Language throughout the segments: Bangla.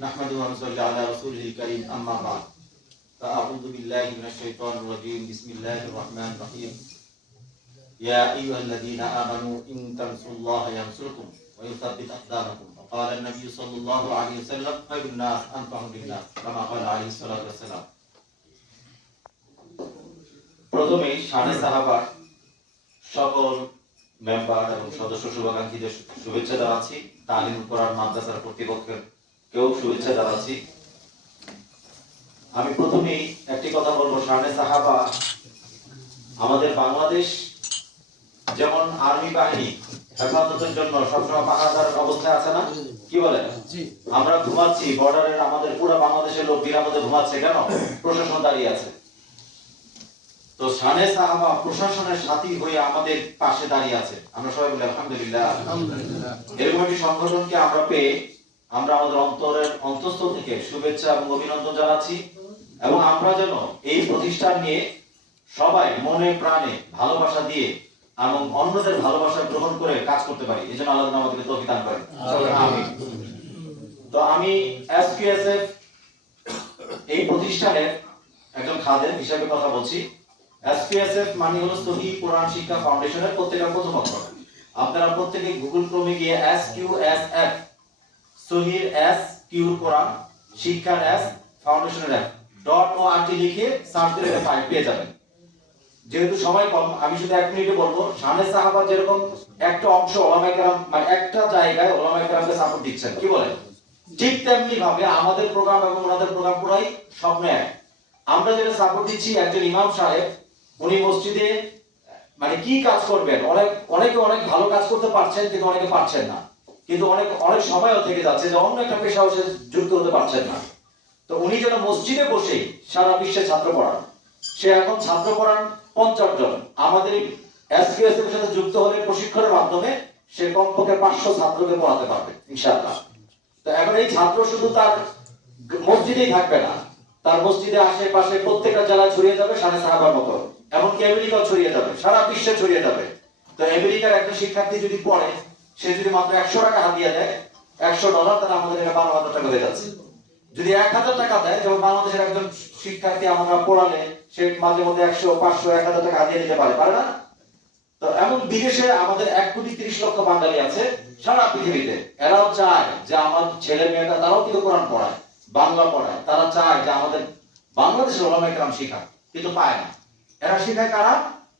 نحمده ونصلي على رسوله الكريم أما بعد فأعوذ بالله من الشيطان الرجيم بسم الله الرحمن الرحيم يا أيها الذين آمنوا إن تنصروا الله ينصركم ويثبت أقدامكم وقال النبي صلى الله عليه وسلم خير الناس أنفعهم للناس كما قال عليه الصلاة والسلام প্রথমেই শানে সাহাবার সকল মেম্বার এবং সদস্য শুভাকাঙ্ক্ষীদের শুভেচ্ছা জানাচ্ছি। তালিমুল কোরআন মাদ্রাসার কর্তৃপক্ষকেও শুভেচ্ছা জানাচ্ছি। আমি প্রথমেই একটি কথা বলবো, শানে সাহাবা আমাদের বাংলাদেশ যেমন আর্মি বাহিনী হেফাজতের জন্য সবসময় পাহারাদার অবস্থায় আছে না, কি বলেন? আমরা ঘুমাচ্ছি, বর্ডারের আমাদের পুরো বাংলাদেশের লোক নিরাপদে ঘুমাচ্ছে, কেন? প্রশাসন দাঁড়িয়ে আছে। তো শানে সাহাবা প্রশাসনের সাথী হয়ে আমাদের পাশে দাঁড়িয়ে আছে, আমরা সবাই বলি আলহামদুলিল্লাহ। এরকম একটি সংগঠনকে আমরা পেয়ে আমরা আমাদের অন্তঃস্থল থেকে শুভেচ্ছা এবং অভিনন্দন জানাচ্ছি এবং আমরা যেন এই প্রতিষ্ঠান নিয়ে সবাই মনে প্রাণে ভালোবাসা দিয়ে এবং অন্যদের ভালোবাসা গ্রহণ করে কাজ করতে পারি, এই জন্য আল্লাহ আমাদেরকে তৌফিক দান করেন। তো আমি এসপিএসএফ এই প্রতিষ্ঠানের একজন খাদেম হিসেবে কথা বলছি। এসপিএসএফ মানে হলো সহিহ কোরআন শিক্ষা ফাউন্ডেশনের প্রত্যেকের প্রথম অক্ষর। আপনারা প্রত্যেকে গুগল ক্রোমে গিয়ে এসকিউএসএফ সহিহ এস কিউ কোরআন শিক্ষার এস ফাউন্ডেশনের এফ .org লিখে সার্চ দিলে ফাইল পেয়ে যাবেন। যেহেতু সময় কম আমি শুধু 1 মিনিটে বলবো, শানে সাহাবা যেরকম একটা অংশ ওলামায়ে কেরাম মানে একটা জায়গায় ওলামায়ে কেরামকে সাপোর্ট দিচ্ছেন, কি বলেন? ঠিক তেমনি ভাবে আমাদের প্রোগ্রাম এবং ওনাদের প্রোগ্রাম পুরাই স্বপ্ন এক। আমরা যেটা সাপোর্ট দিচ্ছি, একজন ইমাম সাহেব উনি মসজিদে মানে কি কাজ করবেন, অনেকে অনেক ভালো কাজ করতে পারছেন কিন্তু অনেকে পারছেন না, কিন্তু অনেক সময়ও থেকে যাচ্ছে যে অন্য একটা পেশা হচ্ছে যুক্ত হতে পারছেন না। তো উনি যেন মসজিদে বসে সারা বিশ্বে ছাত্র পড়ান, সে এখন ছাত্র পড়ান 50 জন। আমাদের এসপিএসএফ এর সাথে যুক্ত হলে প্রশিক্ষণের মাধ্যমে সে কমপক্ষে 500 ছাত্রকে পড়াতে পারবে ইনশাআল্লাহ। তো এখন এই ছাত্র শুধু তার মসজিদেই থাকবে না, তার মসজিদে আশেপাশে প্রত্যেকটা জেলায় ছড়িয়ে যাবে শানে সাহাবার মতো, এমনকি আমেরিকাও ছড়িয়ে যাবে, সারা বিশ্বে ছড়িয়ে যাবে। তো আমেরিকার একটা শিক্ষার্থী যদি পড়ে, সে যদি মাত্র 100 টাকা হাতিয়ে দেয়, $100, তাহলে আমাদের এটা 12,000 টাকা হয়ে যাচ্ছে। যদি 1,000 টাকা দেয়, যেমন বাংলাদেশের একজন শিক্ষার্থী আমরা পড়ালে সে মাঝে মধ্যে 100, 500, 1,000 টাকা হাতিয়ে নিতে পারে, পারে না? তো এমন বিদেশে আমাদের 1,30,00,000 বাঙালি আছে সারা পৃথিবীতে। এরাও চায় যে আমার ছেলে মেয়েরা, তারাও কিন্তু কোরআন পড়ায়, বাংলা পড়ায়, তারা চায় যে আমাদের বাংলাদেশের ওলামায়ে কেরাম শিখায়, কিন্তু পায় না। এরা শিখায় কারা?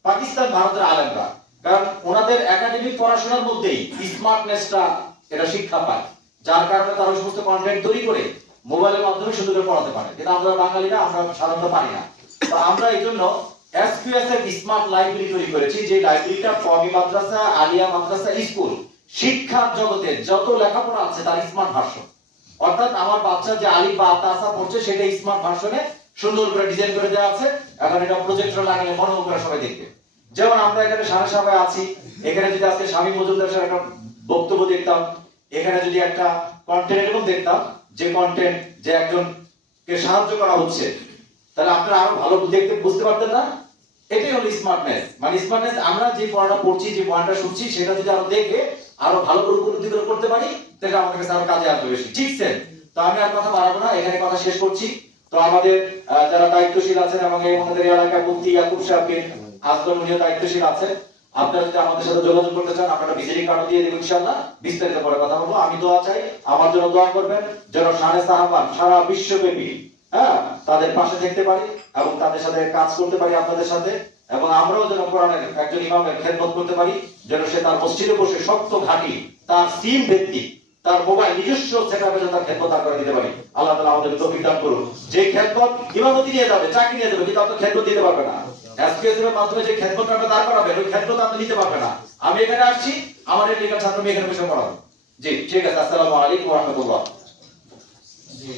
পাকিস্তান, ভারতের আলেমরা। কারণ ওনাদের একাডেমিক পড়াশোনার মধ্যেই স্মার্টনেসটা এটা শিক্ষা পায়, যার কারণে তারা সমস্ত কন্টেন্ট তৈরি করে মোবাইলের মাধ্যমে সুন্দর পড়াতে পারে, কিন্তু আমরা বাঙালিরা আমরা সাধারণত পারি না। তো আমরা এই জন্য এসপিএসএফ স্মার্ট লাইব্রেরি তৈরি করেছি, যে লাইব্রেরিটা কওমি মাদ্রাসা, আলিয়া মাদ্রাসা, স্কুল শিক্ষার জগতে যত লেখাপড়া আছে তার স্মার্ট ভার্সন। অর্থাৎ আমার বাচ্চা যে আলিফ বা তা সা পড়ছে সেটা স্মার্ট ভার্সনে সুন্দর করে ডিজাইন করে দেওয়া আছে। এখন এটা প্রজেক্টর লাগালে মনে করে সবাই দেখবে। যেমন আমরা এখানে শানে সাহাবায় আছি, এখানে যদি আজকে স্বামী মজুমদার স্যার একটা বক্তব্য দেখতাম, এখানে যদি একটা কন্টেন্ট এরকম দেখতাম যে কন্টেন্ট যে একজনকে সাহায্য করা হচ্ছে, তাহলে আপনারা আরো ভালো দেখতে বুঝতে পারতেন না? এটাই হলো স্মার্টনেস। মানে স্মার্টনেস আমরা যে পড়াটা পড়ছি, যে পড়াটা শুনছি, সেটা যদি আরো দেখে আরো ভালো করে উপলব্ধি করে করতে পারি, তাহলে আমাদের কাছে আরো কাজে আসবে বেশি। ঠিক স্যার? তো আমি আর কথা বাড়াবো না, এখানে কথা শেষ করছি। তো আমাদের যারা দায়িত্বশীল আছেন এবং এই আমাদের এলাকার মুফতি ইয়াকুব সাহেব আজকে উনিও দায়িত্বশীল আছেন, আপনারা যদি আমাদের সাথে যোগাযোগ করতে চান, আপনারা ভিজিটিং কার্ড দিয়ে দেবেন ইনশাআল্লাহ। বিস্তারিত পরে কথা বলবো। আমি দোয়া চাই, আমার জন্য দোয়া করবেন যেন শানে সাহাবা সারা বিশ্বব্যাপী তাদের পাশে থাকতে পারি এবং তাদের সাথে কাজ করতে পারি আপনাদের সাথে, এবং আমরাও যেন কোরআনের একজন ইমামের খেদমত করতে পারি, যেন সে তার মসজিদে বসে শক্ত ঘাঁটি, তার সিম ভিত্তিক, তার মোবাইল নিজস্ব সেটআপে তার খেদমত করে দিতে পারি। আল্লাহ তাআলা আমাদের তৌফিক দান করুন। যে খেদমত ইমামতি নিয়ে যাবে, চাকরি নিয়ে যাবে, কিন্তু আপনি খেদমত দিতে পারবে না। এসপিএসএফ এর মাধ্যমে যে খেদমতটা আপনি দাঁড় করাবেন, ওই খেদমত আপনি নিতে পারবে না। আমি এখানে আসছি, আমার এলাকার ছাত্র মেয়ে এখানে বসে পড়াবো। জি ঠিক আছে, আসসালামু আলাইকুম ওয়া রাহমাতুল্লাহ। জি